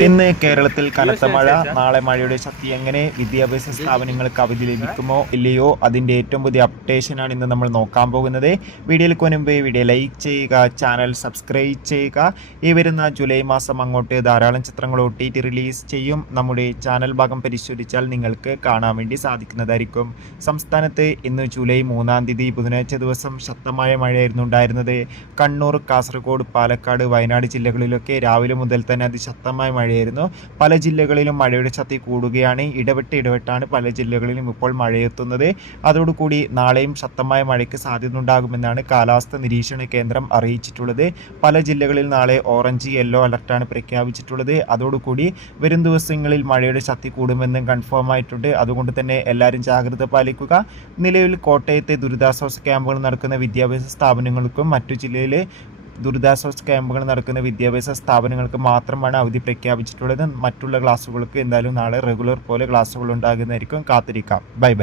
ഇന്ന് കേരളത്തിൽ കനത്ത മഴ. നാളെ മഴയുടെ ശക്തി എങ്ങനെ? വിദ്യാഭ്യാസ സ്ഥാപനങ്ങൾക്ക് അവധി ലഭിക്കുമോ ഇല്ലയോ? അതിൻ്റെ ഏറ്റവും പുതിയ അപ്ഡേഷനാണ് ഇന്ന് നമ്മൾ നോക്കാൻ പോകുന്നത്. വീഡിയോയിലേക്ക് മുൻപ് വീഡിയോ ലൈക്ക് ചെയ്യുക, ചാനൽ സബ്സ്ക്രൈബ് ചെയ്യുക. ഈ വരുന്ന ജൂലൈ മാസം അങ്ങോട്ട് ധാരാളം ചിത്രങ്ങൾ OTT റിലീസ് ചെയ്യും. നമ്മുടെ ചാനൽ ഭാഗം പരിശോധിച്ചാൽ നിങ്ങൾക്ക് കാണാൻ വേണ്ടി സാധിക്കുന്നതായിരിക്കും. സംസ്ഥാനത്ത് ഇന്ന് ജൂലൈ 3-ാം തീയതി ബുധനാഴ്ച ദിവസം ശക്തമായ മഴയായിരുന്നു ഉണ്ടായിരുന്നത്. കണ്ണൂർ, കാസർഗോഡ്, പാലക്കാട്, വയനാട് ജില്ലകളിലൊക്കെ രാവിലെ മുതൽ തന്നെ അതിശക്തമായ മഴയായിരുന്നു. പല ജില്ലകളിലും മഴയുടെ ശക്തി കൂടുകയാണ്. ഇടവിട്ടാണ് പല ജില്ലകളിലും ഇപ്പോൾ മഴയെത്തുന്നത്. അതോടുകൂടി നാളെയും ശക്തമായ മഴയ്ക്ക് സാധ്യത ഉണ്ടാകുമെന്നാണ് കാലാവസ്ഥാ നിരീക്ഷണ കേന്ദ്രം അറിയിച്ചിട്ടുള്ളത്. പല ജില്ലകളിൽ നാളെ ഓറഞ്ച്, യെല്ലോ അലർട്ടാണ് പ്രഖ്യാപിച്ചിട്ടുള്ളത്. അതോടുകൂടി വരും ദിവസങ്ങളിൽ മഴയുടെ ശക്തി കൂടുമെന്നും കൺഫേം ആയിട്ടുണ്ട്. അതുകൊണ്ട് തന്നെ എല്ലാവരും ജാഗ്രത പാലിക്കുക. നിലവിൽ കോട്ടയത്തെ ദുരിതാശ്വാസ ക്യാമ്പുകൾ നടക്കുന്ന വിദ്യാഭ്യാസ സ്ഥാപനങ്ങൾക്കും മറ്റു ജില്ലയിലെ ദുരിതാശ്വാസ ക്യാമ്പുകൾ നടക്കുന്ന വിദ്യാഭ്യാസ സ്ഥാപനങ്ങൾക്ക് മാത്രമാണ് അവധി പ്രഖ്യാപിച്ചിട്ടുള്ളത്. മറ്റുള്ള ക്ലാസ്സുകൾക്ക് എന്തായാലും നാളെ റെഗുലർ പോലെ ക്ലാസ്സുകൾ ഉണ്ടാകുന്നതായിരിക്കും. കാത്തിരിക്കാം. ബൈ.